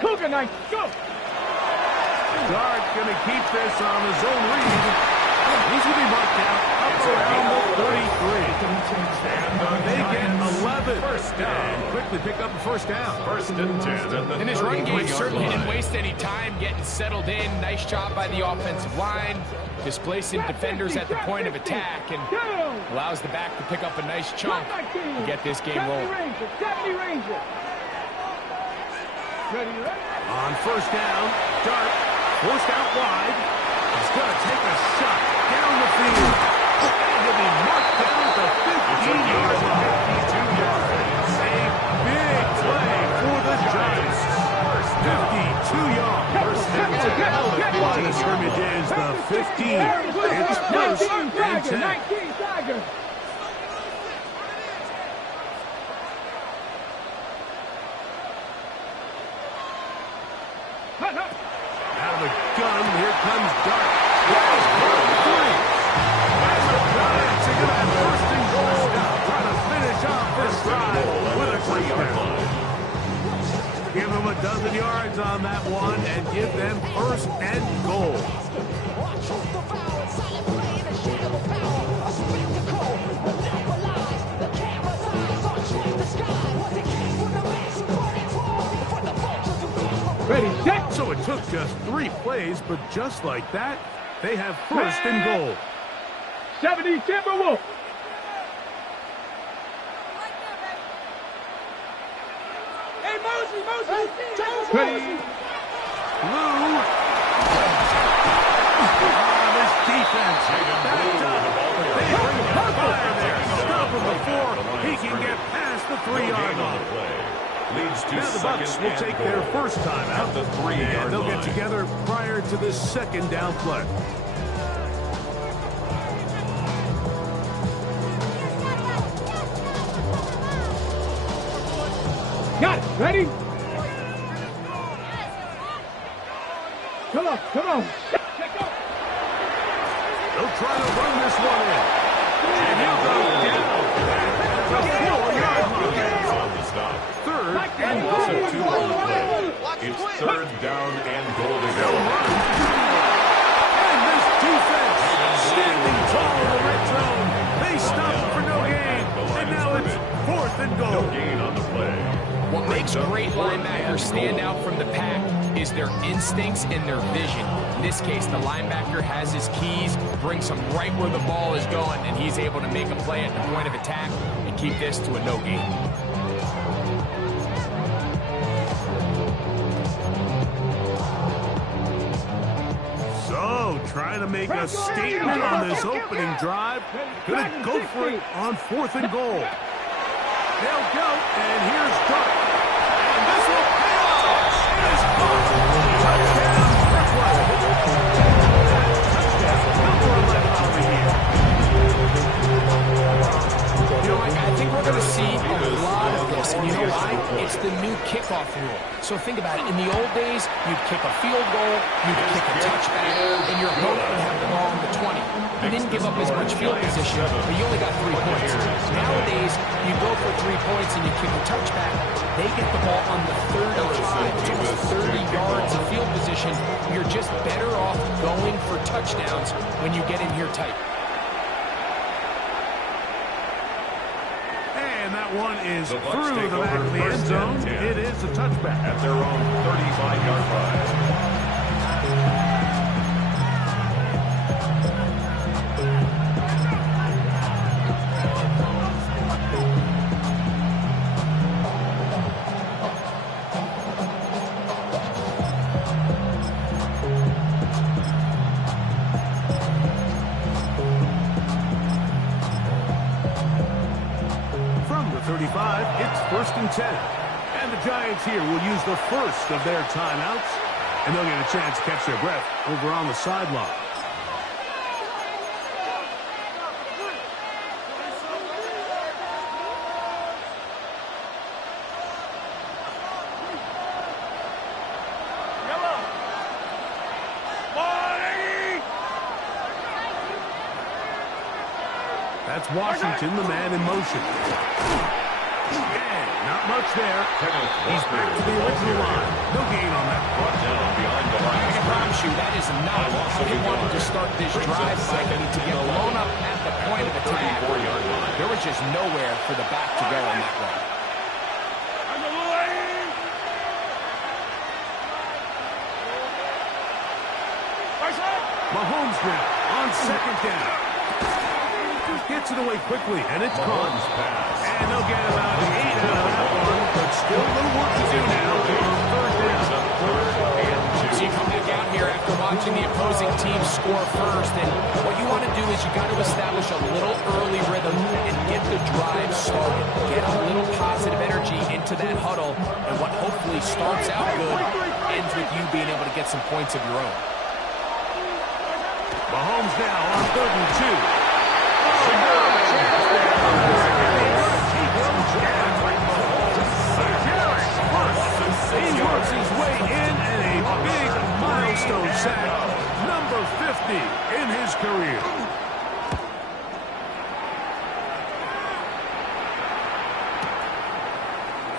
Cougar night, go! Dart going to keep this on his own read. He's going to be marked out up around the 33. They get 11. First down. And quickly pick up a first down. First and 10. And his run game certainly didn't waste any time getting settled in. Nice job by the offensive line, displacing defenders at the point of attack, and allows the back to pick up a nice chunk to get this game rolling. On first down, Dart forced out wide. He's going to take a shot down the field. And he'll be marked down at the 15-yard line. 52 yards. A big play for the Giants. 52 yards. First and 10. Line of scrimmage is the 15. It's first and 10. Out of the gun, here comes Dart. And the Giants are going to have first and goal. Trying to finish off this drive with a touchdown. Give them a dozen yards on that one and give them first and goal. Ready, set. So it took just 3 plays, but just like that, they have first and goal. 70 Timberwolves. Hey, Mosey. Ready. Blue. This defense backed up, but they bring the fire there. Stop him before he can get past the 3-yard line. Leads to Now the Bucks will take their first time out. the 3-yard And they'll line. get together prior to the second down play. Got it. Ready? Come on. They'll try to run this one in. And he'll go down at the 4-yard line. On the stop. Third and It's a goal. 2-run play. It's third down and goal to go. And this defense standing tall in the red zone. They stop for no gain. And now it's fourth and No goal. gain on the play. What makes great linebackers stand out from the pack is their instincts and their vision. In this case, the linebacker has his keys, brings him right where the ball is going, and he's able to make a play at the point of attack and keep this to a no gain. So, trying to make a statement on this opening drive. Gonna go for it on fourth and goal. They'll go, and here's Dart. And this will pay off. It's caught. Touchdown, Brooklyn. Touchdown, number 11 on the year. You know, I think we're going to see a lot of this. And you know why? It's the new kickoff rule. So think about it. In the old days, you'd kick a field goal, you'd kick a touchback, and your opponent would have the ball on the 20. You didn't give up as much field position, but you only got 3 points. Nowadays, you go for 3 points and you kick a touchback. They get the ball on the 35. It's almost 30 yards of field position. You're just better off going for touchdowns when you get in here tight. And that one is The Bucs through take the back over of the end first zone. and 10. It is a touchback. At their own 35-yard line. From the 35, it's first and 10. And the Giants here will use the first of their timeouts. And they'll get a chance to catch their breath over on the sideline. That's Washington, the man in motion. And not much there. He's back to the original line. No gain how he wanted to start this drive, Mike. I mean, to get blown up at the point of attack, there was just nowhere for the back to go on that run. Mahomes now on second down. Gets it away quickly, and it's caught. And they'll get about 8 out of that one, but still a little work to do now. Third down. So you come back out here after watching the opposing team score first, and what you want to do is you got to establish a little early rhythm and get the drive started. Get a little positive energy into that huddle, and what hopefully starts out good ends with you being able to get some points of your own. Mahomes now on 3rd and 2. He works his way in and a big milestone sack, number 50 in his career.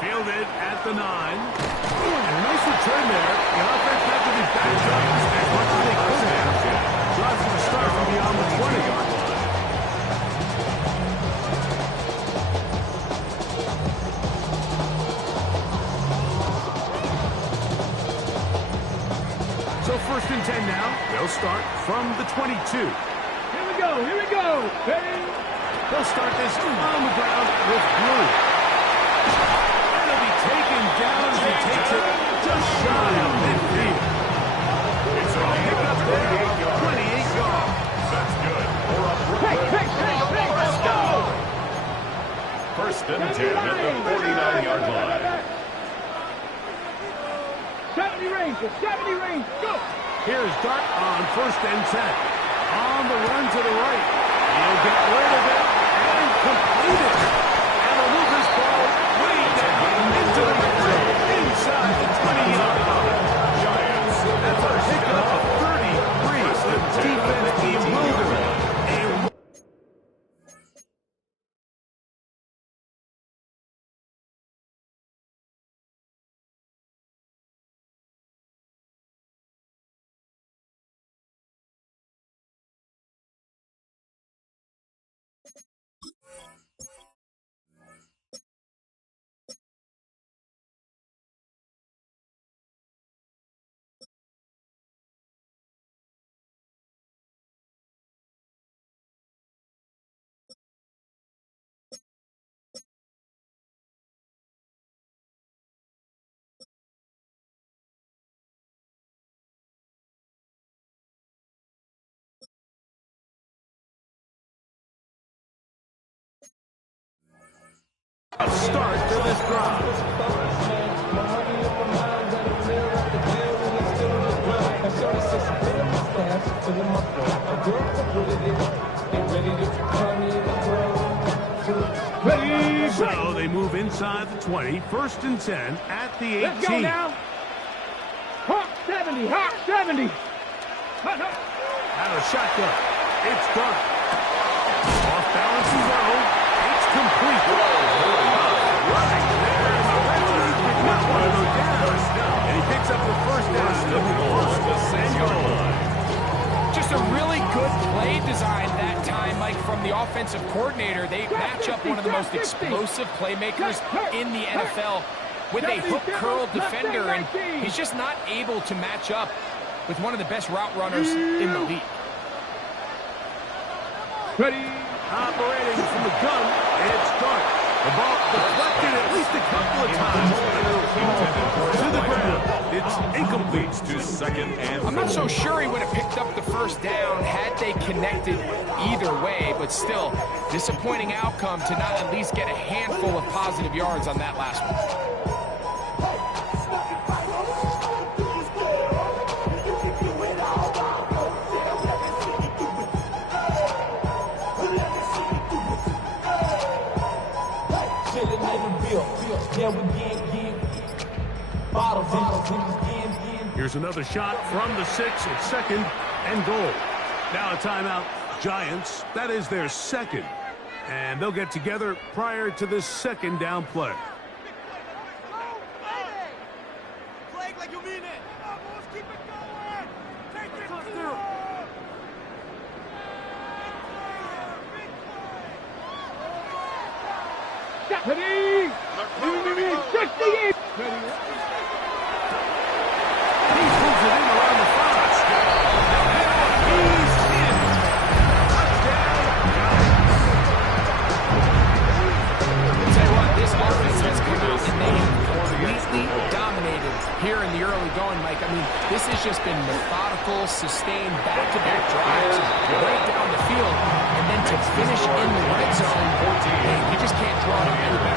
Fielded at the 9. And a nice return there. The offense had to be backed up as much as they could have. Tries to start from beyond the 20-yard line. So 1st and 10 now. They'll start from the 22. Here we go. Here we go. Ready? They'll start this on the ground with Blue. And it'll be taken down as he takes it just shy of midfield. It's a pickup there. 28 yards. That's good. Hey, let's go. 1st and 10 at the 49-yard line. 70 range, 70 range, go! Here's Dart on 1st and 10. On the run to the right. He'll get rid of it and complete it. And he'll move this ball way down into the red zone inside the 20-yard line. Giants. That's a pickup of 33. The defense bewildered. A start to this drive. Ready, So they move inside the 20, 1st and 10 at the 18. Let's go now. Hawk 70, Hawk 70. Out of shotgun. It's Dart. Off balance and low. It's complete. Right there in the red zone. Did not want to go down. And he picks up the 1st down to the 1st and goal. Just a really good play design that time, Mike, from the offensive coordinator. They match up one of the most explosive playmakers in the NFL with a hook curl defender, and he's just not able to match up with one of the best route runners in the league. Ready. Operating from the gun, it's Dart. The ball deflected at least a couple of times. To the ground. It's incomplete to 2nd and 4. I'm not so sure he would have picked up the 1st down had they connected either way, but still, disappointing outcome to not at least get a handful of positive yards on that last one. Here's another shot from the 6. It's 2nd and goal. Now a timeout. Giants. That is their 2nd. And they'll get together prior to this 2nd down play. Play like you mean it. Keep it going. Take it through. Ready? 68. Ready? He pulls it in around the 5. He's in. Touchdown, Giants. I'll tell you what, this offense has come out and they have completely dominated here in the early going, Mike. I mean, this has just been methodical, sustained, back-to-back drives, right down the field, and then to finish in the red zone, hey, you just can't draw it up any better.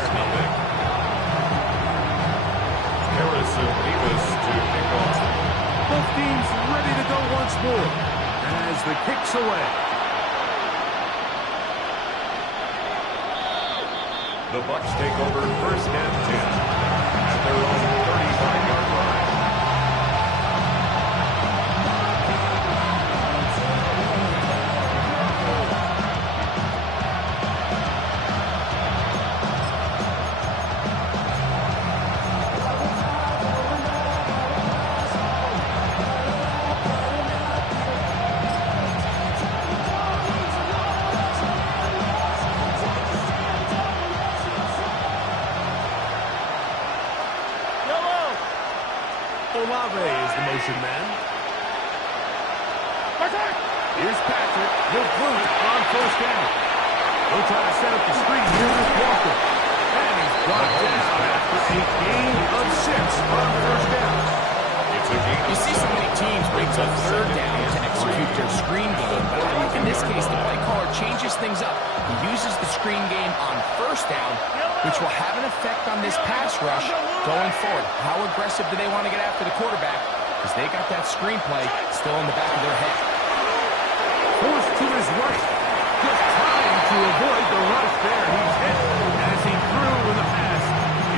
Harrison Davis to kick off. Both teams ready to go once more as the kick's away. The Bucs take over first and 10 at their own 35-yard line. Olave is the motion man. Here's Patrick. He'll throw it on first down. He'll try to set up the screen here with Walker. And he's brought down after a gain of 6 on first down. It's a gain. You see so many teams wait till third down to execute their screen game, but I think in this case, the play caller changes things up. He uses the screen game on first down, which will have an effect on this pass rush going forward. How aggressive do they want to get after the quarterback? Because they got that screenplay still in the back of their head. Forced to his right. Just trying to avoid the rush there. He's hit as he threw when the pass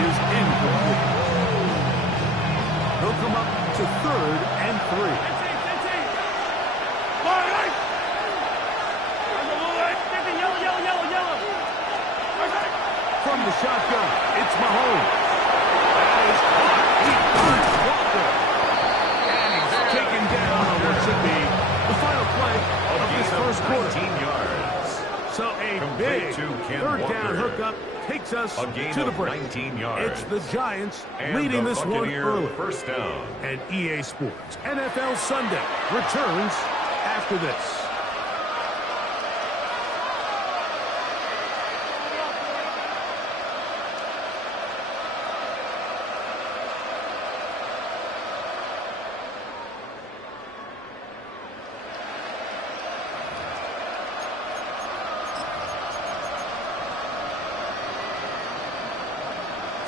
is incomplete. He'll come up to 3rd and 3. From the shotgun, it's Mahomes. That is caught. He finds Walker. And he's taken down on what should be the final play of this first quarter. 19 yards. So a Complete big to Ken third down Walker. hookup takes us A gain to the of break. 19 yards. It's the Giants And leading the this one Buccaneer early. first down. And EA Sports NFL Sunday returns after this.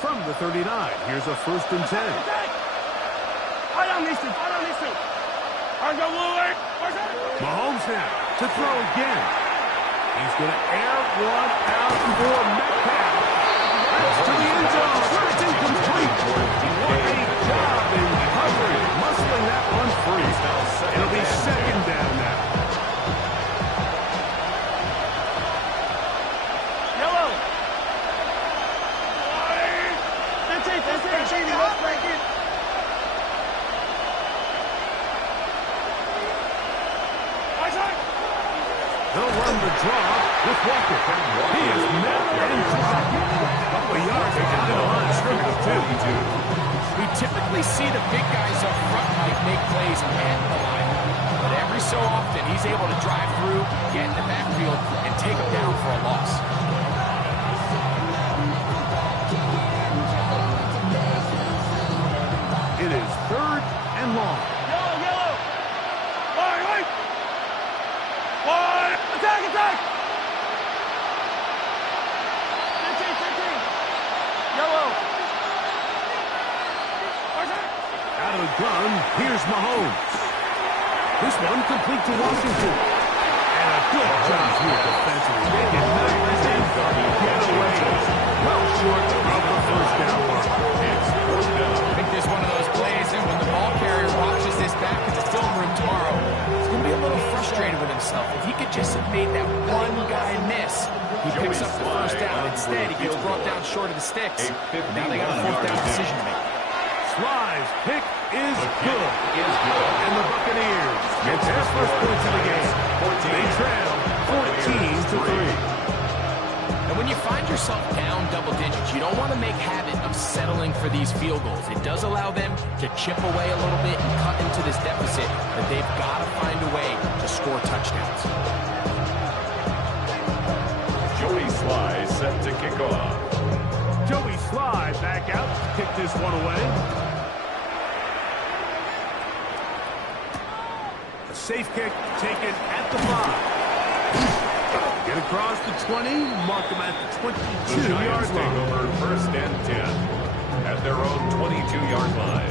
From the 39, here's a 1st and 10. Mahomes now to throw again. He's going to air one out for Metcalf. That's to the end zone. It's incomplete. What a job in covering, muscling that one free. It'll be 2nd down now. They'll run the draw with Walker. He is met and dropped. A couple of yards down the line, scrimmage too. We typically see the big guys up front like make plays and handle the line. But every so often, he's able to drive through, get in the backfield, and take them down for a loss. It is 3rd and long. Attack! Out of the gun, here's Mahomes. This one complete to Washington. And a good job here defensively. Making numbers and getaways. Well short of the first down mark. I think there's one of those plays that when the ball carrier watches this back in the film room tomorrow, he's going to be a little frustrated with himself. If he could just have made that one guy miss, he picks up the first down. Instead, he gets brought down short of the sticks. Now they got a 4th down decision to make. Sly's pick is good. And the Buccaneers get their first points of the game. They trail 14-3. And And when you find yourself down double digits, you don't want to make habit of settling for these field goals. It does allow them to chip away a little bit and cut into this deficit, but they've got to find a way to score touchdowns. Joey Sly set to kick off. Joey Sly back out to kick this one away. A safe kick taken at the 5. Get across the 20, mark them at the 22-yard line. Take over 1st and 10 at their own 22-yard line.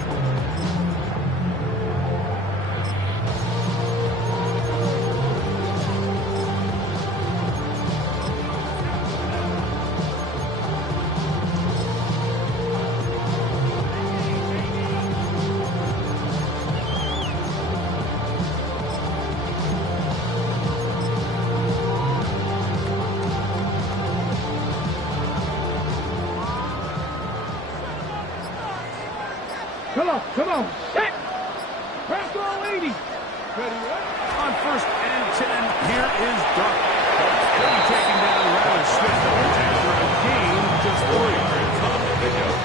Come on, set! Press all 80! Ready, On 1st and 10, here is Duck. He'll be taken down rather swiftly after a gain of just 3.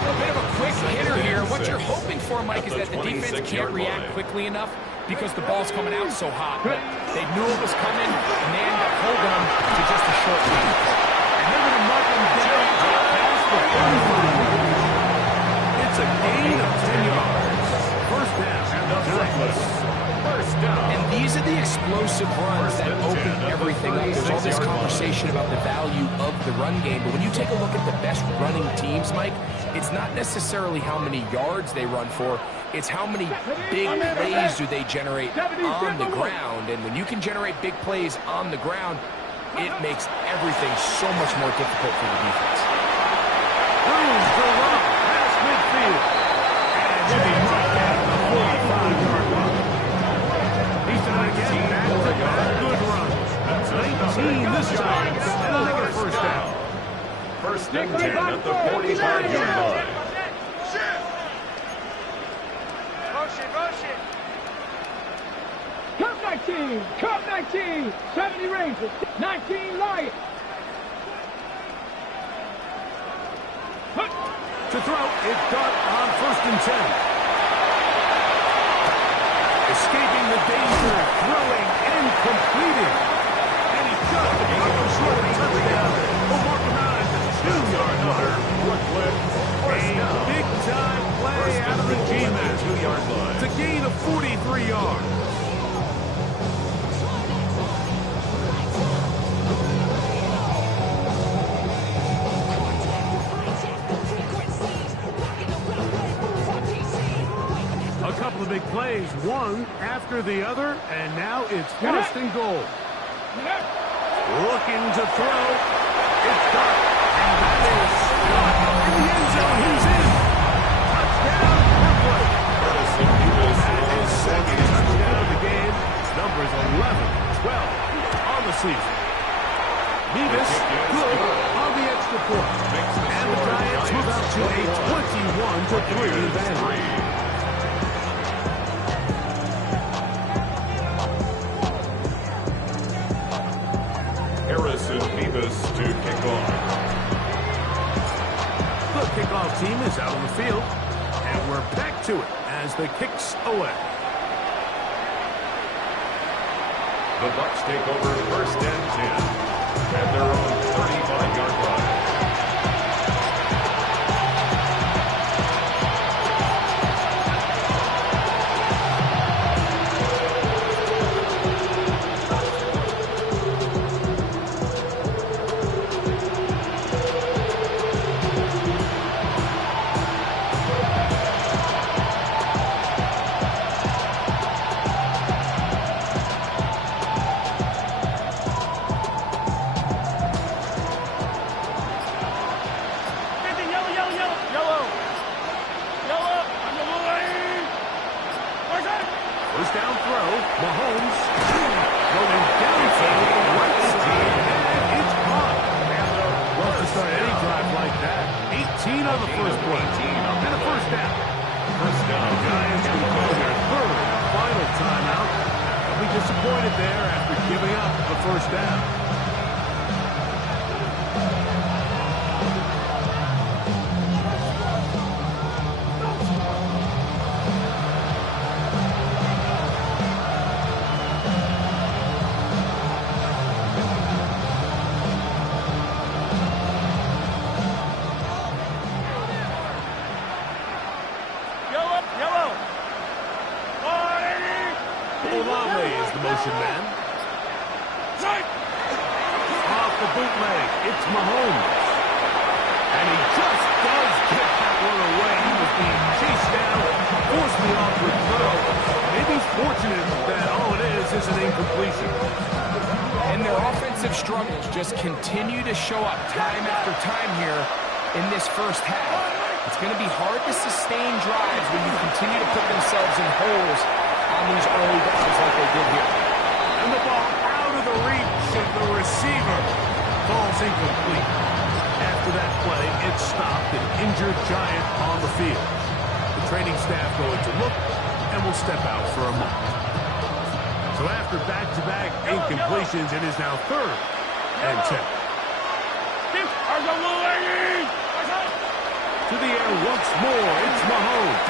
A bit of a quick hitter here. What you're hoping for, Mike, is that the defense can't react quickly enough because the ball's coming out so hot. But they knew it was coming, and they ended up holding them to just a short run. And they're going to mark them down past the 45. It's a gain of 10 yards. First down. First down. And these are the explosive runs that open everything up. There's all this conversation about the value of the run game, but when you take a look at the best running teams, Mike, it's not necessarily how many yards they run for, it's how many big plays do they generate on the ground. And when you can generate big plays on the ground, it makes everything so much more difficult for the defense. Room for run past midfield. And should be right at the 45-yard line. He's done it again. Back-to-back good runs. That's 19 this time. And I think a first down. 1st and 10 at the 45-yard line. Cup 19, 70 Rangers, 19 Lions. To throw, it's Duck on 1st and 10. Escaping the danger, throwing and completing. And he does it. He's short of a touchdown. We'll mark him out at the 2-yard line. A big-time play out of the G-Man. 2-yard line. It's a gain of 43 yards. A couple of big plays, one after the other, and now it's 1st and goal. Looking to throw. It's Duck, and that is Scott in the end zone. He's in. Touchdown, Brooklyn. That is second touchdown of the game. Numbers 11-12 on the season. Nevis good on the extra point. And the Giants move out to a 21-3 advantage. Harrison Nevis to kick off. The kickoff team is out on the field, and we're back to it as the kicks away. The Bucs take over 1st and 10 at their own 35-yard line. First down throw. Mahomes going downfield. Right side. And it's caught. Love to start any drive like that. 18 on the first play. And a first down. First down. Giants will call their third and final timeout. They'll be disappointed there after giving up the first down. motion man. Off the bootleg, it's Mahomes. And he just does get that one away. He was being chased down, forced the awkward throw. Maybe he's fortunate that all it is an incompletion. And their offensive struggles just continue to show up time after time here in this first half. It's going to be hard to sustain drives when you continue to put themselves in holes on these early downs like they did here. And the ball out of the reach of the receiver. Ball's incomplete. After that play, it stopped an injured Giant on the field. The training staff going to look and will step out for a moment. So after back-to-back incompletions, it is now 3rd and 10. To the air once more, it's Mahomes.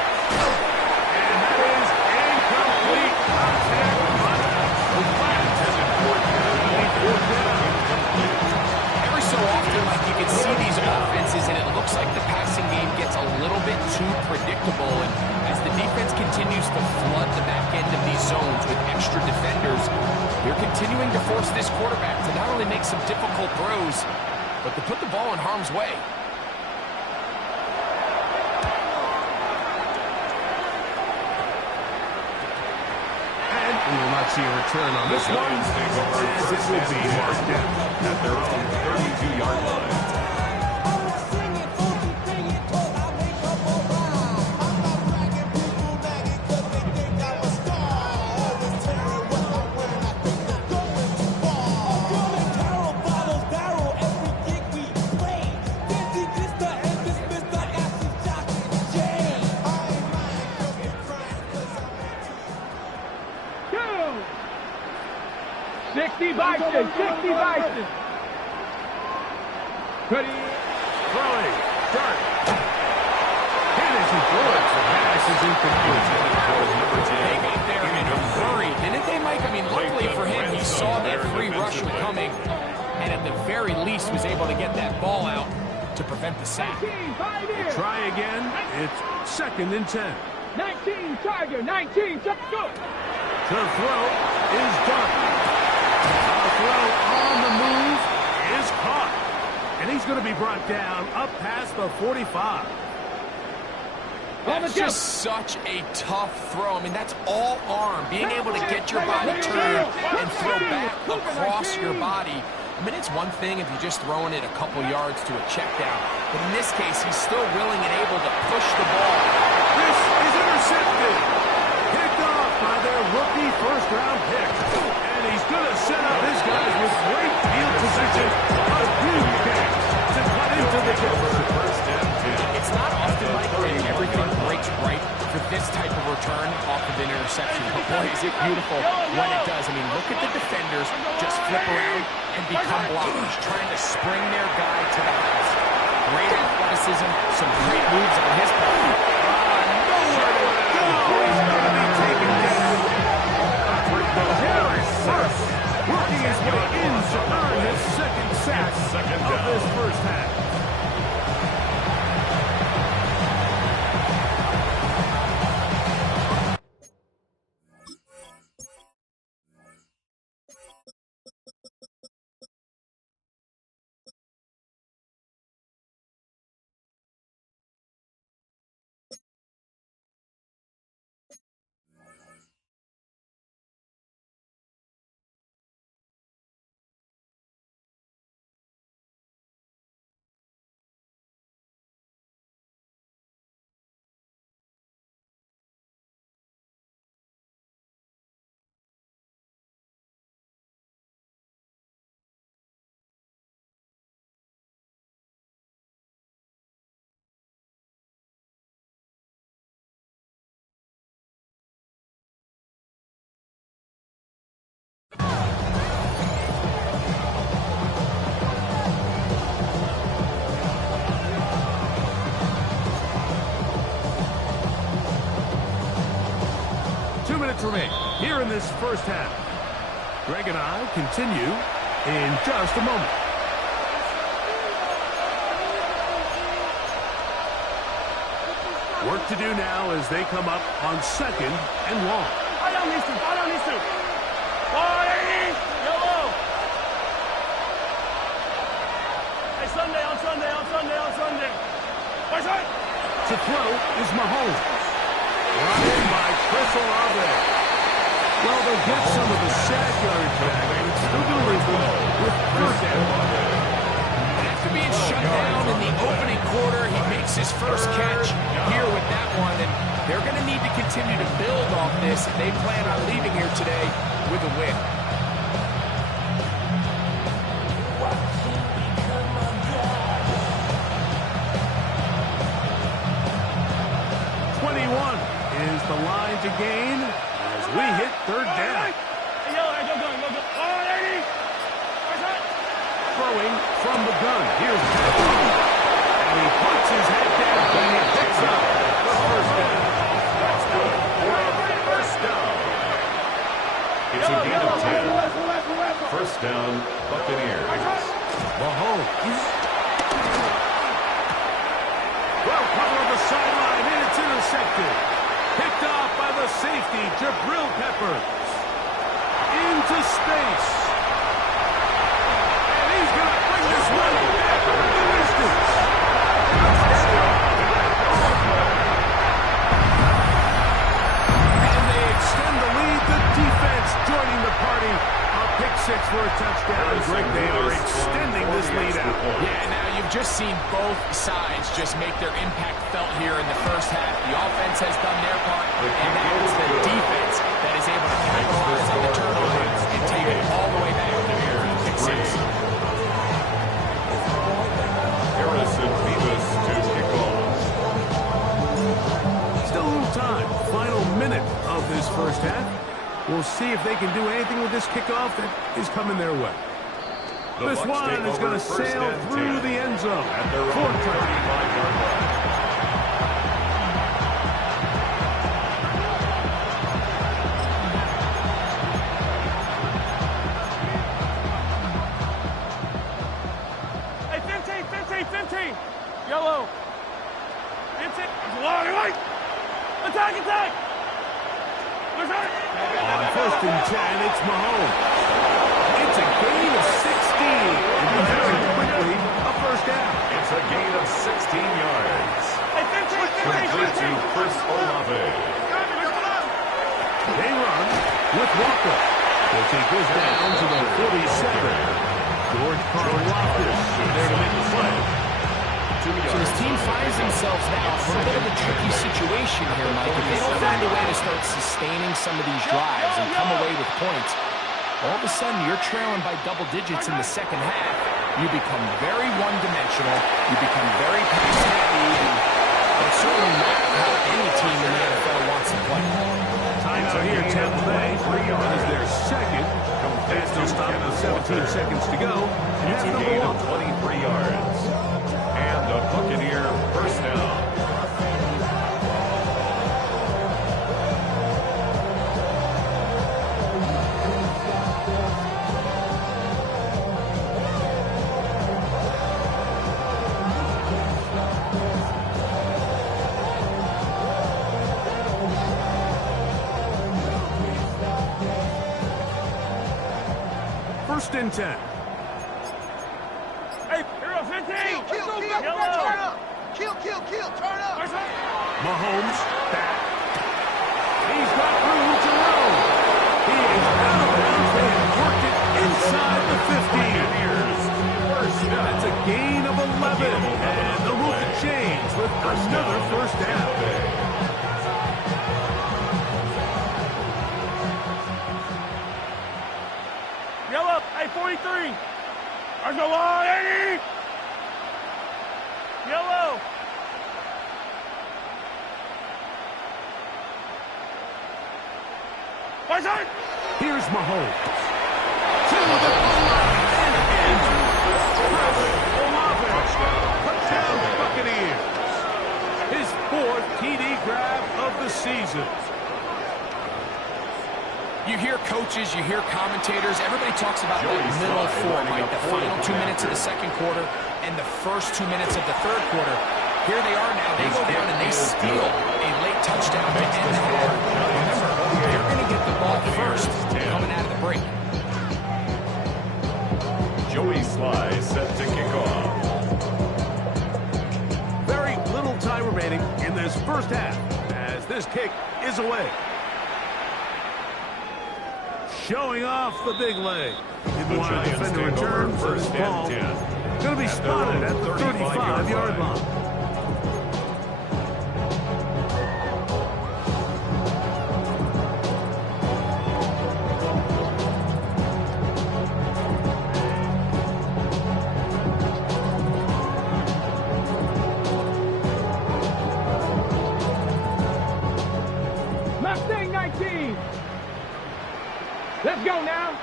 And that is incomplete. The flag has been fourth down. Every so often, like you can see these offenses, and it looks like the passing game gets a little bit too predictable. And as the defense continues to flood the back end of these zones with extra defenders, they're continuing to force this quarterback to not only make some difficult throws, but to put the ball in harm's way. We will not see a return on this one, as it will be marked down at their own 32-yard line. Bison, 60 Bison. Ready. Throwing. Dart. Henderson throws. The pass is incomplete. They got there in a hurry, didn't they, Mike? I mean, luckily for him, he saw that free rusher coming, and at the very least was able to get that ball out to prevent the sack. Try again. It's 2nd and 10. 19 Tiger, 19. Go. The throw is done. Throw on the move is caught. And he's going to be brought down up past the 45. That's just such a tough throw. I mean, that's all arm. Being able to get your body turned and throw back across your body. I mean, it's one thing if you're just throwing it a couple yards to a check down. But in this case, he's still willing and able to push the ball. This is intercepted. Picked off by their rookie first-round pick. And he's going to set up his guys with great field position. A huge catch to cut into the first and 10. It's not often like everything breaks right for this type of return off of an interception. But boy, is it beautiful when it does. I mean, look at the defenders just flip around and become blockers, trying to spring their guy to the house. Great athleticism, some great moves on his part. Nowhere to go. He's going to be taken down. Working his way in to earn his 2nd sack of this first half. Remain here in this first half. Greg and I continue in just a moment. Work to do now as they come up on 2nd and long. 180. Yellow. Hey, Sunday, on Sunday, on Sunday, on Sunday. Where's it? To throw is Mahomes. Run in by Chris Olave. Well, they'll get some of the sack yards back, but it's still going to leave them with first down. After being shut down in the opening quarter, he makes his first catch here with that one, and they're going to need to continue to build off this if they plan on leaving here today with a win. Is the line to gain as we hit third down. Throwing from the gun. Here's Madden. And he puts his head down and he picks up the first down. That's good for a first down. It's a gain of 10. First down, Buccaneers. Mahomes. Well, cover on the sideline, and it's intercepted. Picked off by the safety, Jabril Peppers. Into space. And he's going to bring this one back the distance. And they extend the lead. The defense joining the party. A pick six for a touchdown. Greg, they are extending this lead out. Yeah, now you've just seen both sides just make their impact felt here in the first half. The offense has done their part, and now it's the defense that is able to capitalize on the turnover and take it all the way back to pick six. Harrison Beavis to kick off. Still a little time. Final minute of this first half. We'll see if they can do anything with this kickoff that is coming their way. This one is going to sail through the end zone. At their own 35-yard line. Hey, 15. Yellow. 15. Attack. On first and 10, it's Mahomes. It's a gain of 16. And very quickly, a first down. It's a gain of 16 yards. Hey, 15. Complete to Chris Olave. They run with Walker. They'll take this down to the 47. George Karlaftis there to make the play. So this team finds themselves now in a bit of a tricky situation here, Mike. If they don't find a way to start sustaining some of these drives and come away with points, all of a sudden you're trailing by double digits in the second half. You become very one-dimensional. You become very pass-heavy. And that's certainly not how any team in the NFL wants to play. Timeout here, Tampa Bay. Is their second. And still stop with 17 seconds to go. And It's that's a number gain one. of 23 yards. And the Buccaneer first down. First and 10. Hey, hero 15. Kill, Yellow. turn up. Kill, turn up. Mahomes back. He's got room to roam. He is out of bounds. They have worked it inside the 15. That's a gain of 11. And they'll move the chains with another first down. Yellow. Hey, 43. There's no 180. Yellow. Where's it? Here's Mahomes. To the goal line and into Olave. Touchdown Buccaneers. His fourth TD grab of the season. You hear coaches, you hear commentators, everybody talks about that middle four, Mike, the final 2 minutes of the second quarter and the first 2 minutes of the third quarter. Here they are now. They go down and they steal a late touchdown to end the half. Remember, they're going to get the ball first coming out of the break. is away. Showing off the big leg. Didn't want a defender return, so this ball going to be spotted at the 35-yard line. Mustang 19. Let's go now.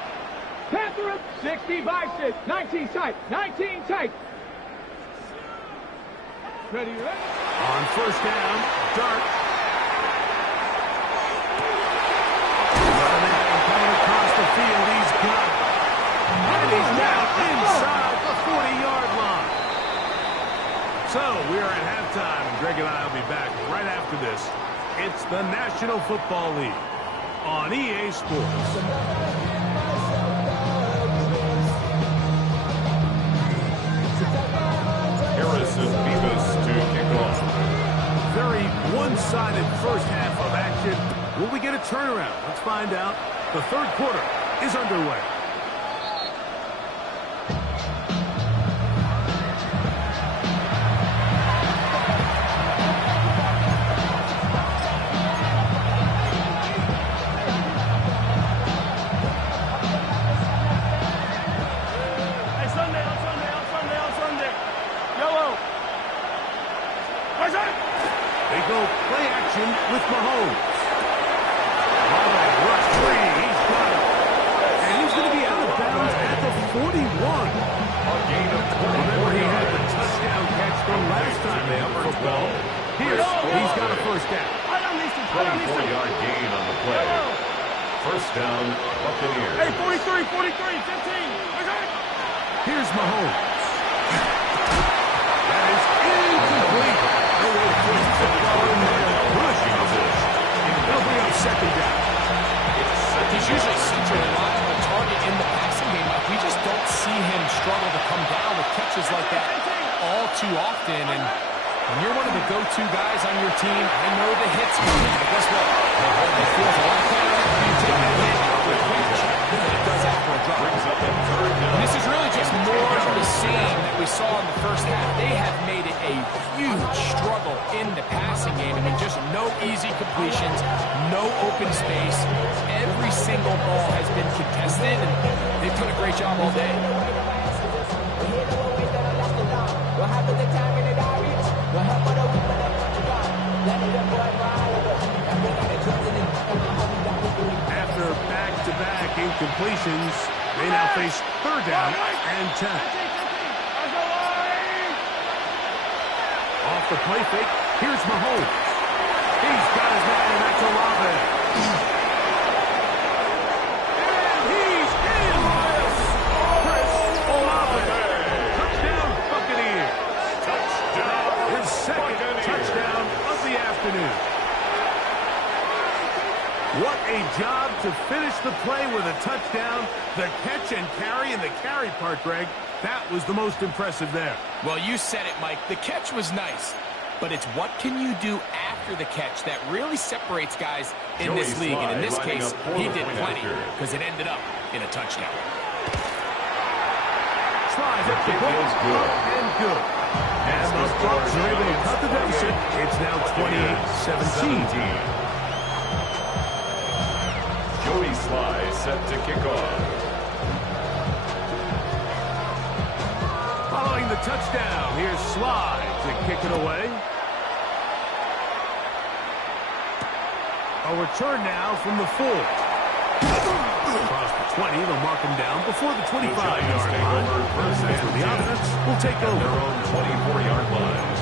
Panther up 60 by 6. 19 tight. 19 tight. Ready, ready? On first down, Dart. Coming across the field, he's got it. And he's now inside the 40-yard line. So we are at halftime, and Greg and I will be back right after this. It's the National Football League on EA Sports. To kick off. Very one-sided first half of action. Will we get a turnaround? Let's find out. The third quarter is underway. Hey, Sunday, on Sunday, on Sunday, on Sunday. Yellow. They go play action with Mahomes. Rush three. He's got it. And he's going to be out of bounds at the 41. A gain of 24 Remember, he had the yards. touchdown catch from last time they had football. Here, he's got a first down. 24-yard gain on the play. First down, Buccaneers. Hey, 43, 43, 15. Here's Mahomes. That is incomplete. No way to put the football in there. Rushing position. They'll bring up second down. He's usually such a reliable target in the passing game. Like, we just don't see him struggle to come down with catches like that all too often. And when you're one of the go-to guys on your team, I know the hits coming. But guess what? It feels a lot better when you take a hit with catch than it does after a drop. And this is really just more of the same that we saw in the first half. They have made it a huge struggle in the passing game. I mean, just no easy completions, no open space. Every single ball has been contested, and they've done a great job all day. After back-to-back incompletions, they now face third down and 10. Off the play fake, here's Mahomes. He's got his man, and that's Olave. And he's in this. Chris Olave. Touchdown, Buccaneers. Touchdown. His second touchdown of the afternoon. What a job to finish the play with a touchdown. The catch and carry, and the carry part, Greg, that was the most impressive there. Well, you said it, Mike. The catch was nice, but it's what can you do after the catch that really separates guys in this league. And in this case, he did plenty because it ended up in a touchdown. Tries up the ball, and good. And the Bucs are able to cut the deficit. It's now 28-17. Joey Sly set to kick off. Following the touchdown, here's Sly to kick it away. A return now from the 4. Across the 20, they'll mark him down before the 25-yard line. And the offense will take over. Their own 24-yard line.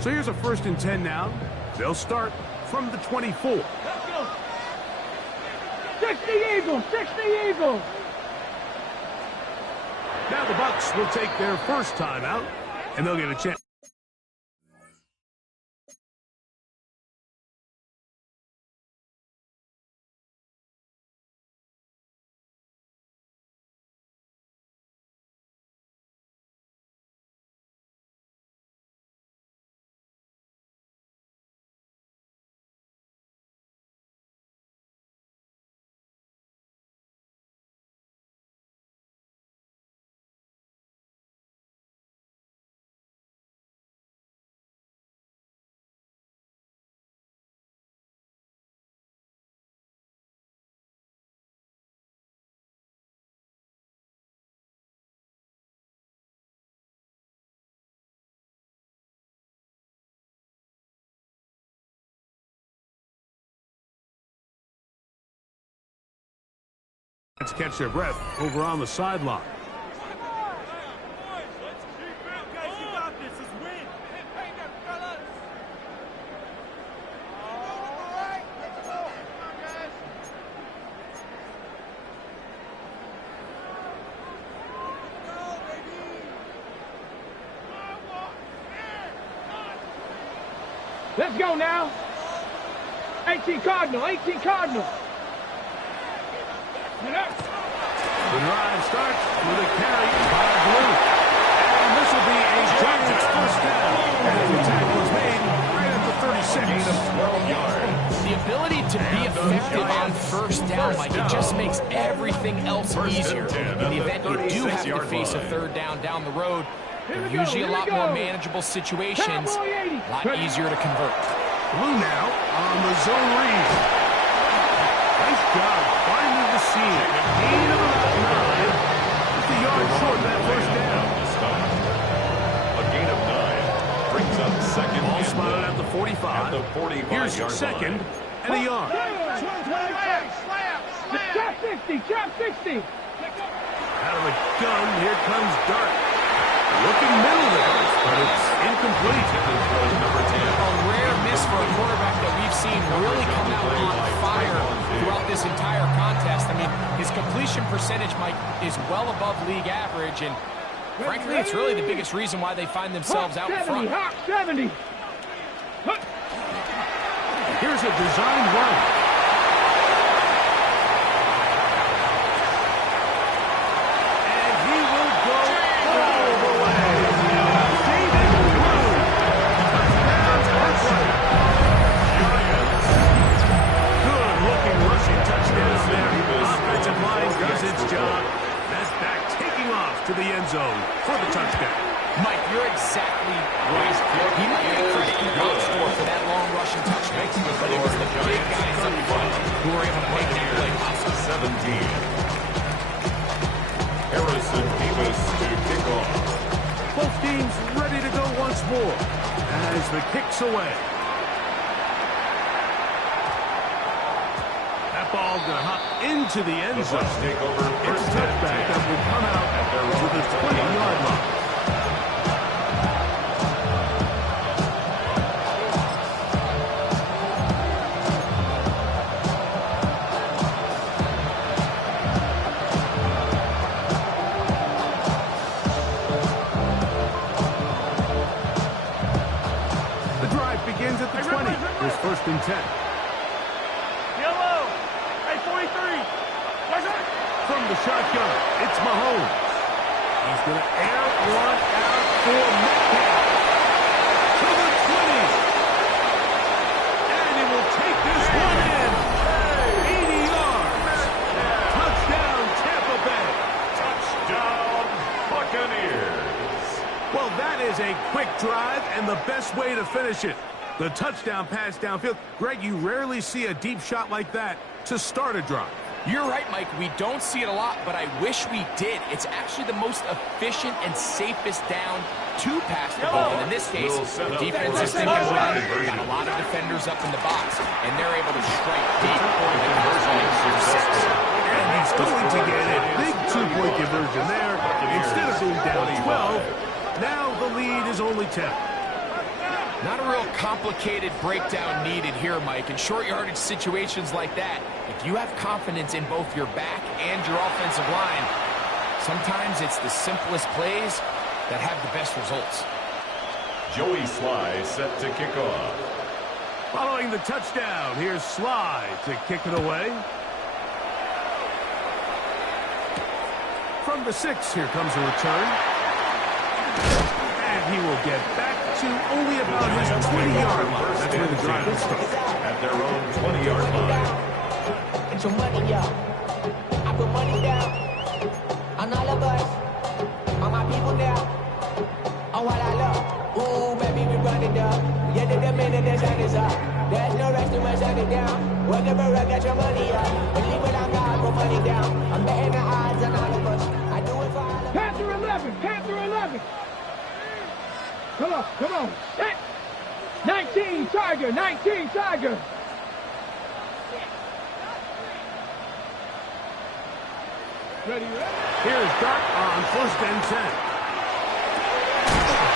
So here's a 1st and 10 now. They'll start from the 24. Let's go. 60 Eagles, 60 Eagles. Now the Bucs will take their first time out, and they'll get a chance. Let's catch their breath over on the sideline. Let's go now. 18 Cardinal, 18 Cardinal. The drive starts with a carry by Blue. And this will be a Giants first down. And the tackle is made right at the 36. 12 yards. The ability to be effective on first down, Mike, it just makes everything else easier. In the event you do have to face a third down the road, they're usually a lot more manageable situations, a lot easier to convert. Blue now on the zone read. Nice job finding the seam. Gain of about 9. Just a yard short of that first down. A gain of 9 brings up second. Ball spotted at the 45. At the 45-yard Here's second and a yard. Trap 60, trap 60. Out of the gun, here comes Dart. Looking middle there, but it's incomplete. Number 10. A rare miss for a quarterback that we've seen really come out on fire throughout this entire contest. I mean, his completion percentage, Mike, is well above league average, and frankly, it's really the biggest reason why they find themselves out in front. Hot 70. Here's a designed run. And he will go all the way. David Blue. Good-looking rushing touchdown there. Offensive line does its job. That's back taking off to the end zone for the touchdown. Mike, you're exactly right. He might get credit in the box score for that long rushing touchdown, but it was the big guys up front who were able to make that play possible. 17. Harrison Davis to kick off. Both teams ready to go once more as the kick's away. That ball going to hop into the end zone. Take over It's first a touchback that will come out to the 20-yard line. Begins at the 20. Here's first and 10. Yellow. Hey, 43. From the shotgun, it's Mahomes. He's going to air one out for Metcalf. To the 20. And he will take this one in. 80 yards. Touchdown, Tampa Bay. Touchdown, Buccaneers. Well, that is a quick drive and the best way to finish it. The touchdown pass downfield. Greg, you rarely see a deep shot like that to start a drive. You're right, Mike. We don't see it a lot, but I wish we did. It's actually the most efficient and safest down to pass the ball. And in this case, the defense is thinking, well, got a lot of defenders up in the box, and they're able to strike deep for the conversion for 6. And he's going to get a big two-point conversion there. Instead of being down 12, now the lead is only 10. Not a real complicated breakdown needed here, Mike. In short yardage situations like that, if you have confidence in both your back and your offensive line, sometimes it's the simplest plays that have the best results. Joey Sly set to kick off. Following the touchdown, here's Sly to kick it away. From the 6, here comes a return. And he will get back to only about his 20-yard line. That's where the drive will start. At their own 20-yard line. Get your money up. I put money down on all of us, on my people now, on what I love. Ooh, baby, we run it down. Yeah, the minute the sun is up. There's no rest to my shut it down. Work every run, get your money up. Believe it or not, put money down. I'm betting the odds on all of us. I do it for all of us. Panther 11, Panther 11. Come on, come on. 19 Tiger, 19 Tiger. Here's Dart on 1st and 10.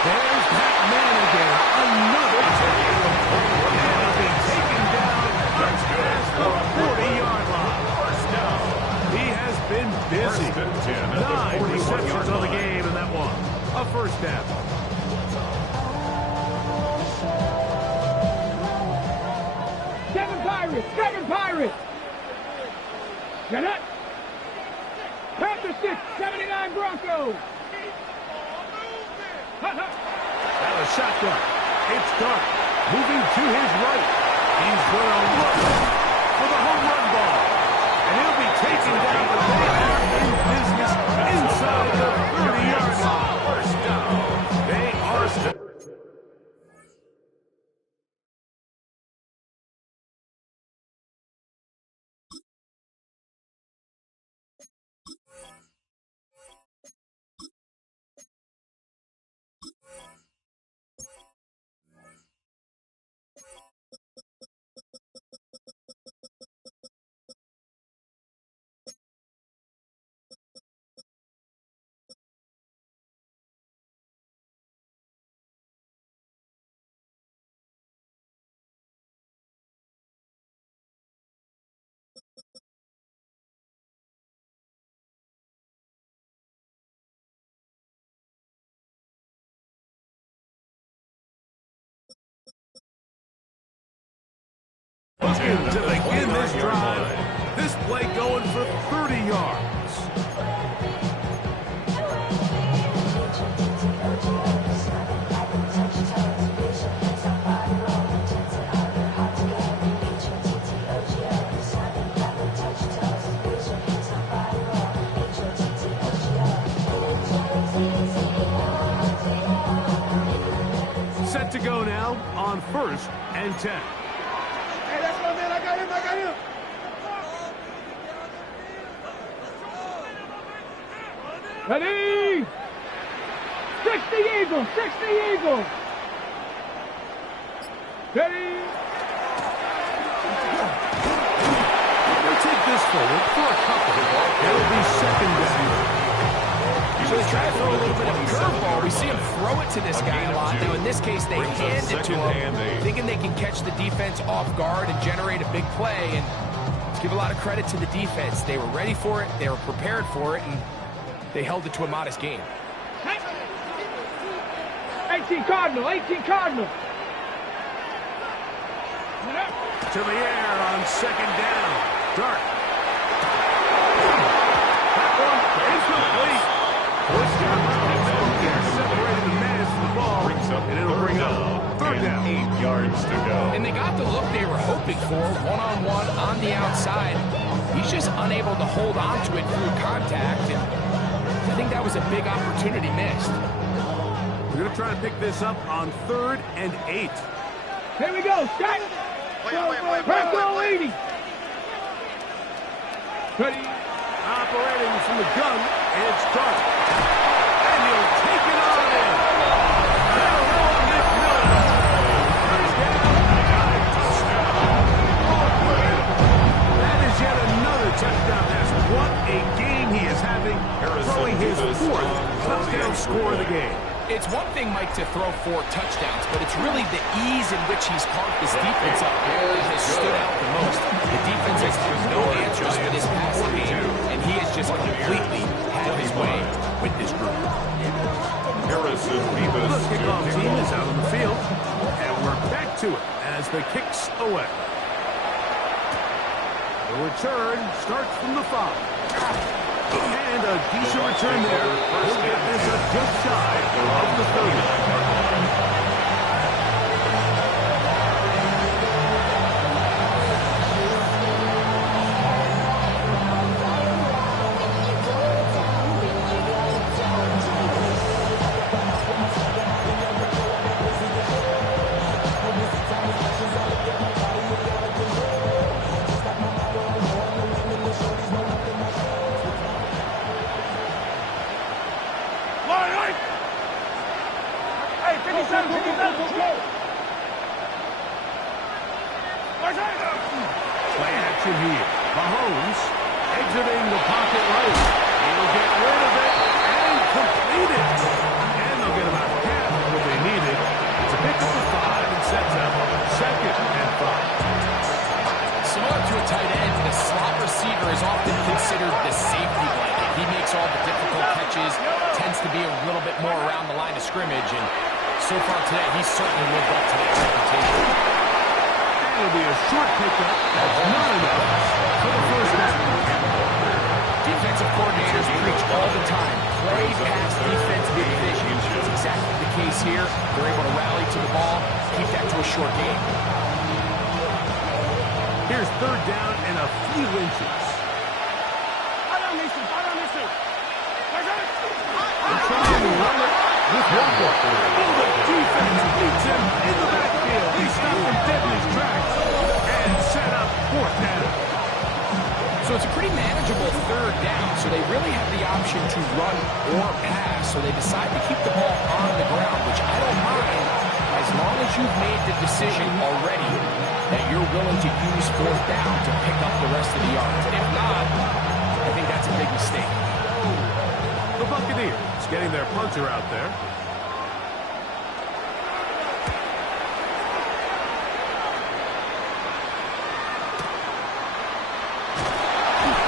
There's that man again. Another tackle. And he'll be taken down past the 40-yard line. First down. He has been busy. 9 receptions on the game, and that one. A first down. Seven Pirates! Get it? Panther 6, 79 Broncos! Out of shotgun. It's Dart. Moving to his right. He's going to look for the home run ball. And he'll be taken down, but they are in business inside the 30-yard line. First down. They are still. Looking to begin this drive. This play going for 30 yards. Set to go now on 1st and 10. Hey, that's my man. I got him. Ready? 60 Eagles. Ready? They'll take this forward for a couple. It'll be 2nd down. So they try to throw a little bit of a curveball. We see him throw it to this guy a lot. Now, in this case, they hand it to him, thinking they can catch the defense off guard and generate a big play. And to give a lot of credit to the defense, they were ready for it, they were prepared for it, and they held it to a modest game. 18 Cardinal. To the air on 2nd down. Dart. That one incomplete. Forced down. Separated the man from the ball. And it'll bring up 3rd down. 8 yards to go. And they got the look they were hoping for, one-on-one on the outside. He's just unable to hold on to it through contact, and I think that was a big opportunity missed. We're going to try to pick this up on 3rd and 8. Here we go. Stack. Bronco 80. Ready? Operating from the gun, it's Dart. And he'll take it on in. That is yet another touchdown pass. What a game he is having, throwing his 4th touchdown score of the game. It's one thing, Mike, to throw 4 touchdowns, but it's really the ease in which he's carved this defense up that has stood out the most. The defense has had no answers for this passing game, and he has just completely had his way with this group. Harrison The Beavis. kickoff team is out on the field, and we're back to it as the kicks away. The return starts from the 5. And a decent return there. We'll get this up just shy of the 30. often considered the safety blanket. He makes all the difficult catches, tends to be a little bit more around the line of scrimmage, and so far today, he's certainly lived up to that reputation. It'll be a short pickup. That's not enough for the first down. Defensive coordinators preach all the time. Play, pass, defense, division. It's exactly the case here. They're able to rally to the ball, keep that to a short game. Here's third down and a few inches. They're trying to run it with Walker. Oh, the defense beats him in the backfield. They stop him dead in his tracks and set up fourth down. So it's a pretty manageable third down, so they really have the option to run or pass, so they decide to keep the ball on the ground, which I don't mind as long as you've made the decision already that you're willing to use fourth down to pick up the rest of the yards. If not, I think that's a big mistake. The Buccaneers getting their punter out there.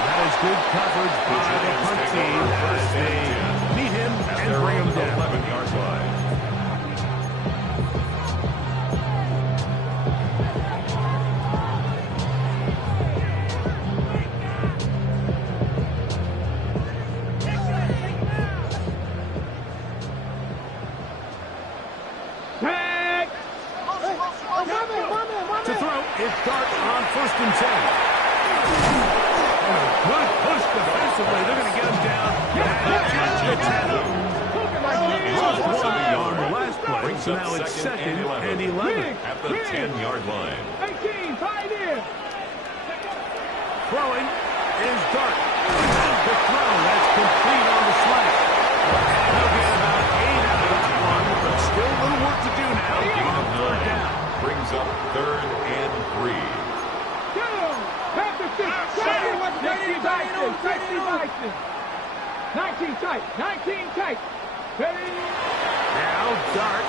That is good coverage by the punt team as they meet him and bring him down. 11-yard line. To throw is Dart on 1st and 10. And a good push defensively. They're going to get him down at the 10. Lost 1 on the last play, so now it's 2nd and 11. At the 10-yard line. 18, tight end. Throwing is Dart. And the throw, that's complete on the slant. And he'll get about 8 out of that one, but still a little work to do now. Gain of 3rd down. Brings up 3rd and 3. Pass the 6. 19 tight. 19 tight. Ready? Now Dart.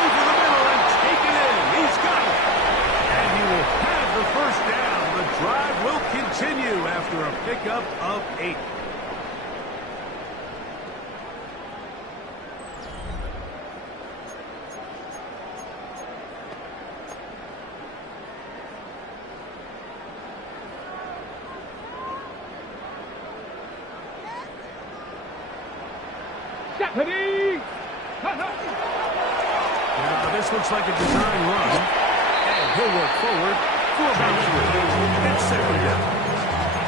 Over the middle and take it in. He's got it. And he will have the first down. The drive will continue after a pickup of 8. Ready? Now this looks like a design run. And he'll work forward for about 3. It's 2nd down.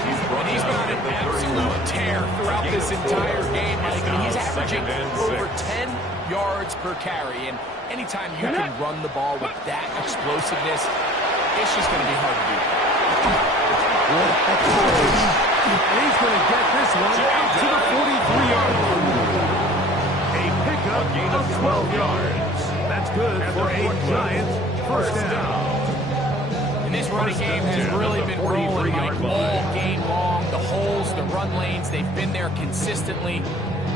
He's been on an absolute tear throughout this entire game, Mike. I mean, he's averaging over 10 yards per carry. And anytime you can run the ball with that explosiveness, it's just going to be hard to do. And he's going to get this one out to the 43-yard line. A pickup of 12 yards. That's good for a Giants first down. And this running game has really been rolling like all game long. The holes, the run lanes, they've been there consistently.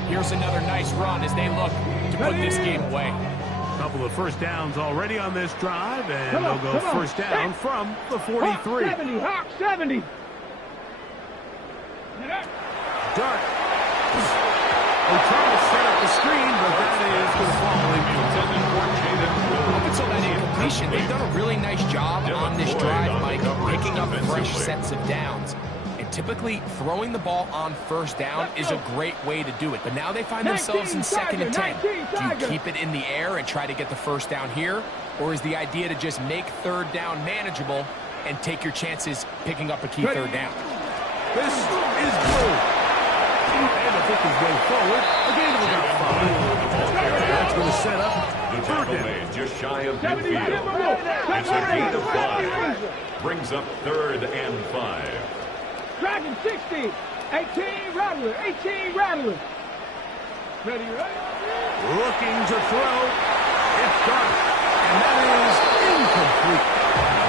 Here's another nice run as they look to put this game away. A couple of first downs already on this drive, and they'll go first down from the 43. Hawk 70. Dart. They're trying to set up the screen, but that is going to fall Up until that incompletion, they've done a really nice job on this drive, Mike, picking up fresh sets of downs. And typically, throwing the ball on first down is a great way to do it. But now they find themselves in 2nd and 10. Do you keep it in the air and try to get the first down here? Or is the idea to just make 3rd down manageable and take your chances picking up a key 3rd down? This is blue. And the kick is going forward. A gain of about 5. That's going to set up The tackle made just shy of midfield. It's a gain of 5. Brings up 3rd and 5. Dragon 60. 18 Rattler. 18 Rattler. Ready, ready? looking to throw. It's Dart. And that is incomplete.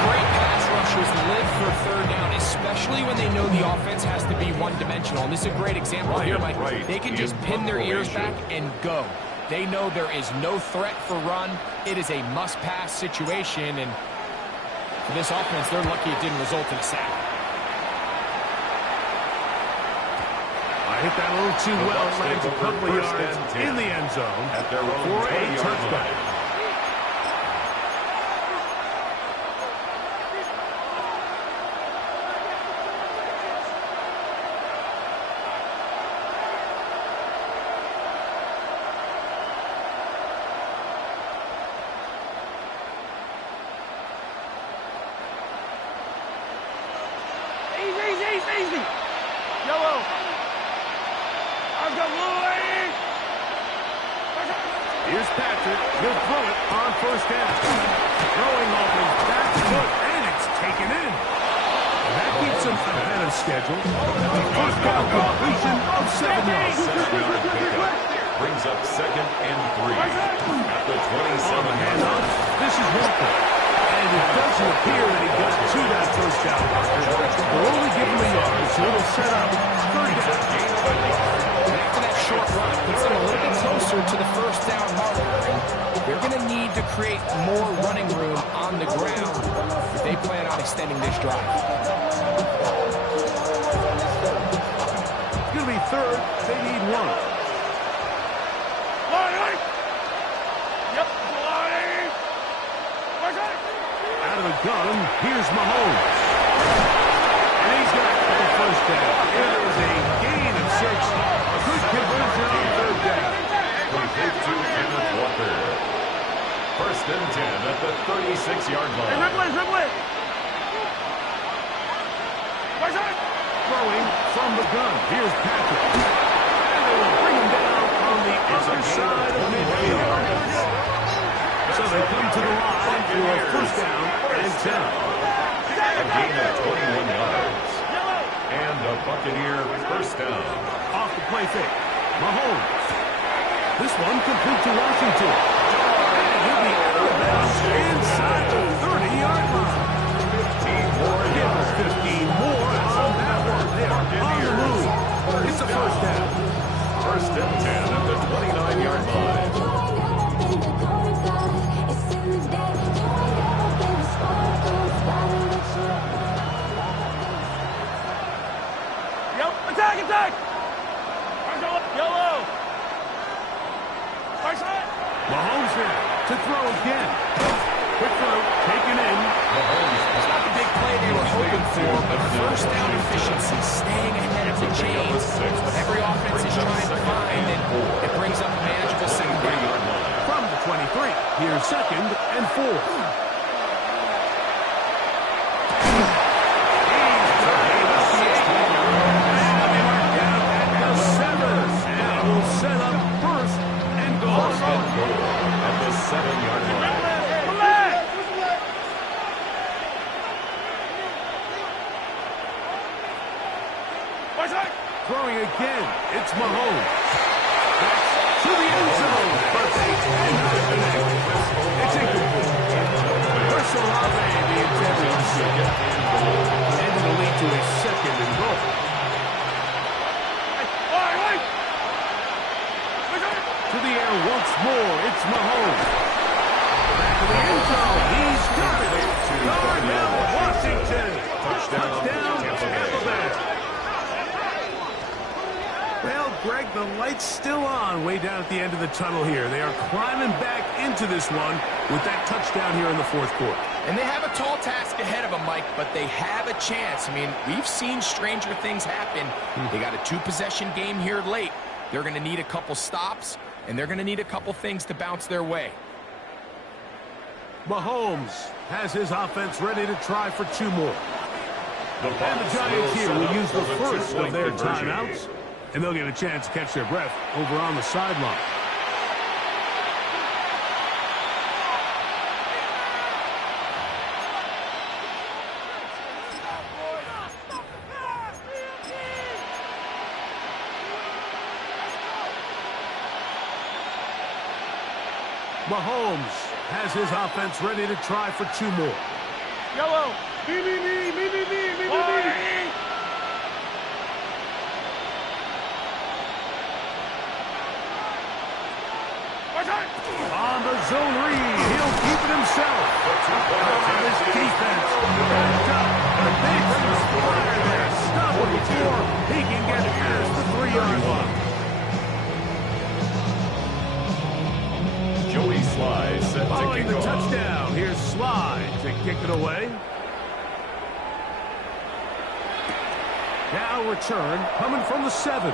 Great pass rushers live for 3rd down, especially when they know the offense has to be one-dimensional. And this is a great example here, Mike. They can just pin their ears back and go. They know there is no threat for run. It is a must-pass situation. And for this offense, they're lucky it didn't result in a sack. hit that a little too well. Lands a couple of yards in the end zone for a touchdown. Easy. Yellow. I've got Louis. Here's Patrick. He'll throw it on first down. Throwing off his back foot, and it's taken in. And that keeps him ahead of schedule. First down completion of 7 yards. Brings up 2nd and 3 at the 27. Handoff. This is Walker. And it doesn't appear that he got to that first down. They'll only give him a yard, so it'll set up 3rd down. After that short run, it puts them a little bit closer to the first down marker. They're going to need to create more running room on the ground if they plan on extending this drive. It's going to be 3rd. They need 1. Out of the gun, here's Mahomes. And he's got the first down. It is a gain of 6. A good conversion on 3rd down. Complete to Kenneth Walker. 1st and 10 at the 36-yard line. Dribble it. Throwing from the gun. Here's Patrick. And they will bring him down on the other side of midfield. So they come to the line for a first down and 10. A gain of 21 yards. And a Buccaneer first down. Off the play fake. Mahomes. This one complete to Washington. And he'll be out of bounds inside the 30-yard line. 15 more yards. 15 more on that one. They are on the move. It's a first down. 1st and 10 at the 29-yard line. Attack! Yellow! Mahomes there to throw again. Quick throw, taken in. It's not the big play they were hoping for, but first down efficiency, staying ahead of the chains. What every offense is trying to find, and it brings up a manageable 2nd down. From the 23, here's 2nd and 4. Set up 1st and goal. At the 7-yard line. Throwing again. It's Mahomes. That's to the end zone. But they cannot connect. It's incomplete. Chris Olave, the intended receiver. And it'll lead to a 2nd and goal. To the air once more. It's Mahomes. Back to the end zone. He's got it. Darnell Washington. Touchdown, Tampa Bay. Well, Greg, the light's still on way down at the end of the tunnel here. They are climbing back into this one with that touchdown here in the 4th quarter. And they have a tall task ahead of them, Mike, but they have a chance. I mean, we've seen stranger things happen. They got a 2-possession game here late. They're going to need a couple stops, and they're going to need a couple things to bounce their way. Mahomes has his offense ready to try for 2 more. And the Giants here will use the first of their timeouts, and they'll get a chance to catch their breath over on the sideline. Mahomes has his offense ready to try for 2 more. Yellow! Me! On the zone read, he'll keep it himself. On his defense, backed up. But they fire there. Stop him before he can get past the 3-yard line. away. Now return coming from the 7.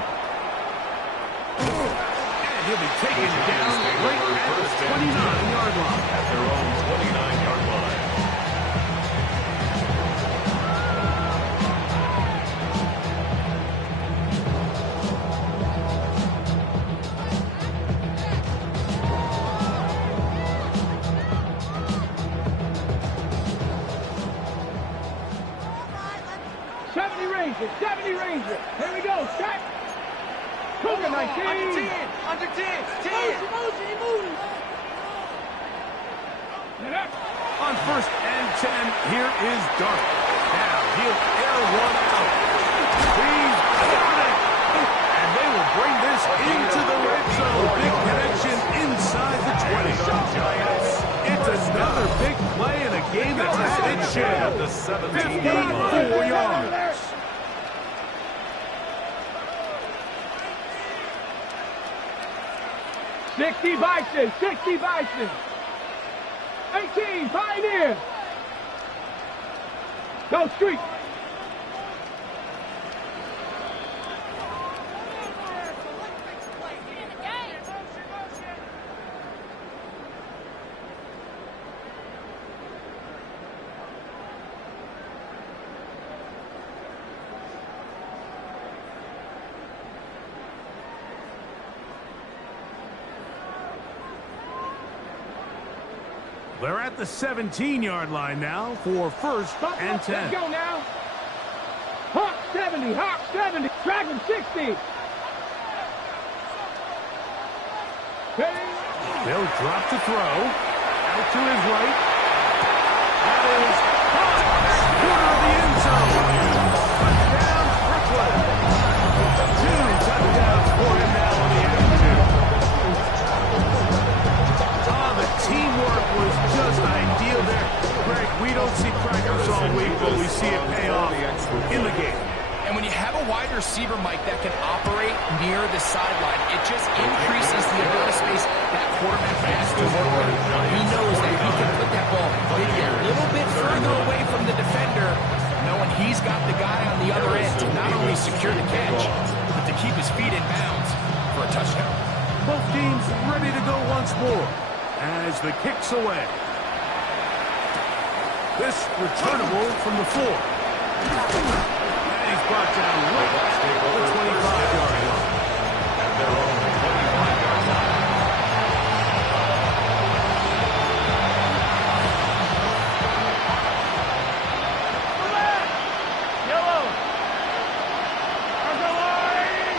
And he'll be taken down right at the 29-yard line. At their own 29-yard line. Here we go, set. Cougar 19. Under 10. 10. Motion. On 1st and 10, here is Dart. Now he'll air one out. He's got it. And they will bring this into the red zone. Big connection inside the 20. It's another big play in a game that had its share. 54 yards. 60 Bison, 60 Bison. 18, Pioneer. Go Street. They're at the 17-yard line now for 1st and 10. Let's go now. Hawk 70, Dragon 60. They'll drop to throw. Out to his right. That is caught. Corner of the end zone. Touchdown, Brooklyn. 2 touchdowns for him now on the attitude. The teamwork was just ideal there. Greg, we don't see crackers all week, but we see it pay off in the game. And when you have a wide receiver, Mike, that can operate near the sideline, it just increases the amount of space that quarterback has to work with. He knows that he can put that ball maybe a little bit further away from the defender, knowing he's got the guy on the other end to not only secure the catch, but to keep his feet in bounds for a touchdown. Both teams ready to go once more as the kick's away. This returnable from the 4. And he's brought down right at the 25-yard line. At their own 25-yard line. Yellow. Argo line.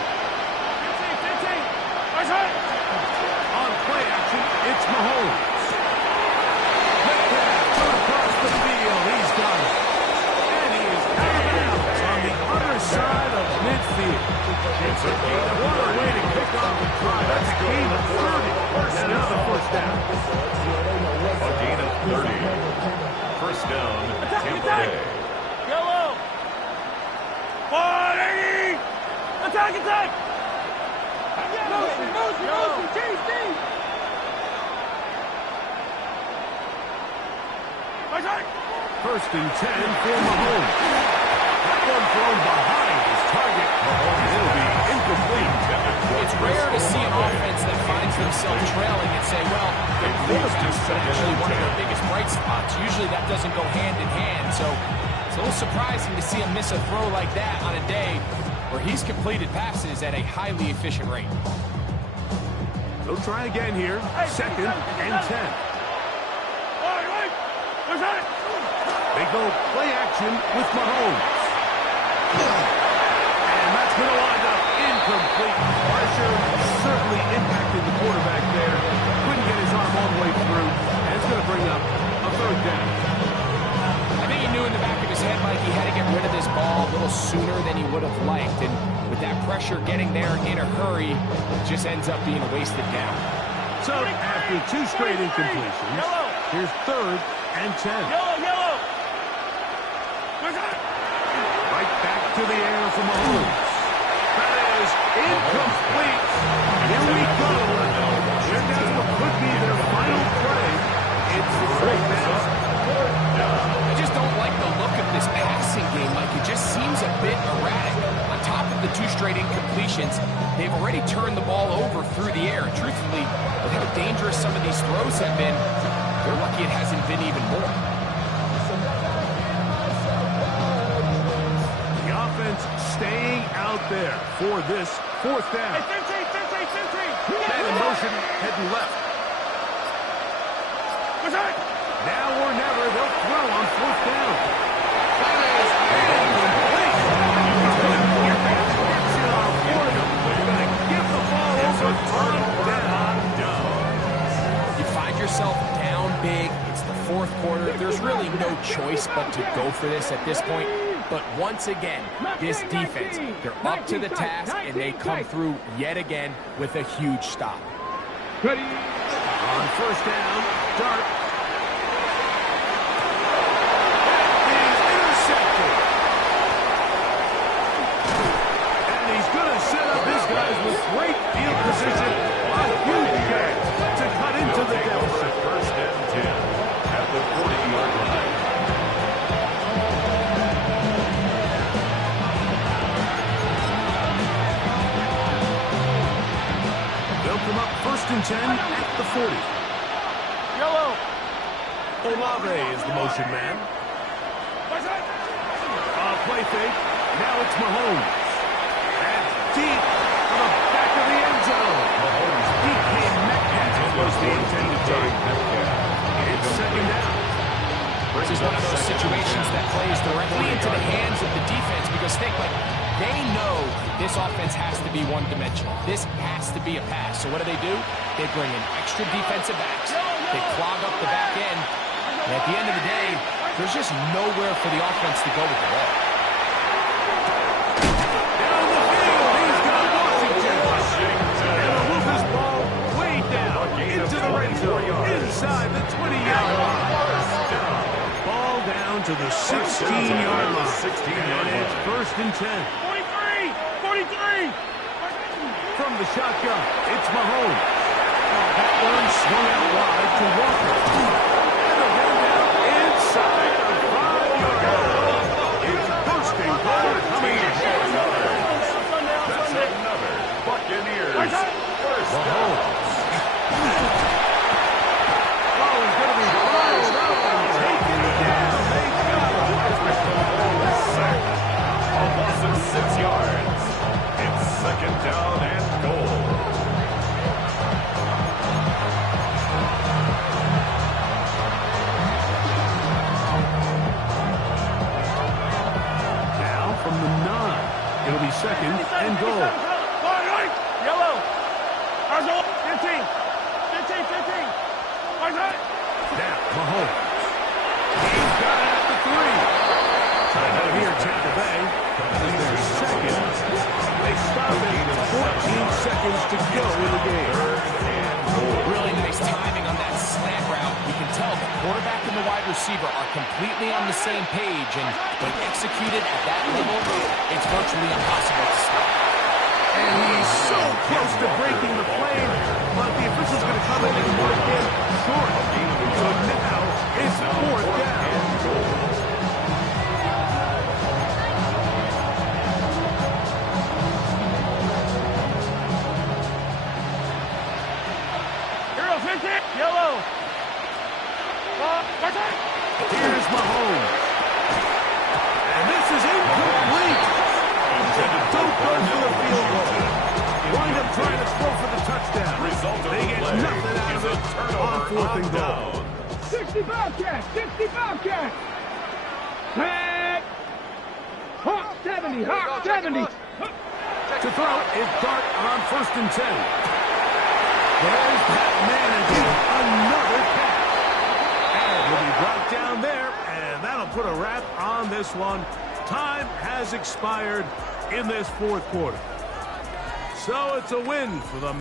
15. Argo. On play action, it's Mahomes. Metcalf thrown across the field. He's got it. And he is out of bounds on the other side of midfield. It's a gain. What a way to kick off the drive. That's a gain of 30. And another first down. A gain of 30. First down, Tampa Bay. Yellow. 180. Attack. Motion, TC. First and 10 for Mahomes. That one thrown behind his target. Mahomes will be incomplete. It's rare to see an offense that finds themselves trailing and say, well, they're close to actually one of their biggest bright spots. Usually that doesn't go hand in hand, so it's a little surprising to see him miss a throw like that on a day where he's completed passes at a highly efficient rate. They'll try again here. Second and 10. They go play action with Mahomes. And that's going to wind up incomplete. Pressure certainly impacted the quarterback there. Couldn't get his arm all the way through. And it's going to bring up a third down. I think he knew in the back of his head, Mike, he had to get rid of this ball a little sooner than he would have liked. And with that pressure getting there in a hurry, it just ends up being a wasted down. So after 2 straight incompletions, here's 3rd and 10. Yellow. Right back to the air for Mahomes. That is incomplete. Here we go. And that's what could be their final play. It's the 4th down. As this passing game, Mike, it just seems a bit erratic. On top of the 2 straight incompletions, they've already turned the ball over through the air. Truthfully, with how dangerous some of these throws have been, they're lucky it hasn't been even more. The offense staying out there for this 4th down. Man in motion, heading left. Now or never, they'll throw on 4th down. That is incomplete. Going to give the ball over on down. You find yourself down big. It's the 4th quarter. There's really no choice but to go for this at this point. But once again, this defense, they're up to the task, and they come through yet again with a huge stop. Ready? On 1st down, Dart. With great field position, a huge chance to cut into the deficit. 1st and 10 at the 40-yard line. They'll come up 1st and 10 at the 40. Yellow. Olave is the motion man. Play fake. Now it's Mahomes. And deep. Back of the end zone. Mahomes became Metcalf was the intended target. It's 2nd down. This is one of those situations that plays directly into the hands of the defense because they know this offense has to be one-dimensional. This has to be a pass. So what do? They bring in extra defensive backs. They clog up the back end. And at the end of the day, there's just nowhere for the offense to go with the ball. Inside the 20-yard line. Ball down to the 16-yard line. And it's 1st and 10. 43! From the shotgun, it's Mahomes. That one swung out wide to Walker. And the run down inside the 5-yard line. It's bursting forward coming in. That's another Buccaneers 1st down. A loss of 6 yards. It's 2nd down and goal. Now from the 9, it'll be 2nd and goal. Yellow. 15. Now Mahomes. He's got it at the 3. Out here, Tampa Bay. This is their 2nd. They stop it. 14 seconds to go in the game. Really nice timing on that slant route. You can tell the quarterback and the wide receiver are completely on the same page, and when executed at that level, it's virtually impossible to stop. And he's so close to breaking the play, but the official's going to come in and mark him short. So now it's 4th down. Yellow. Here's Mahomes. And this is incomplete. Don't go for the field goal. Wind up trying to throw for the touchdown. They get nothing out of it on 4th and goal. 60 Bobcats! 60 Bobcats! Tag! Hawk 70! Hawk 70! To throw is Dart on 1st and 10. There's Pat managing another catch. And will be brought down there, and that'll put a wrap on this one. Time has expired in this 4th quarter. So it's a win for the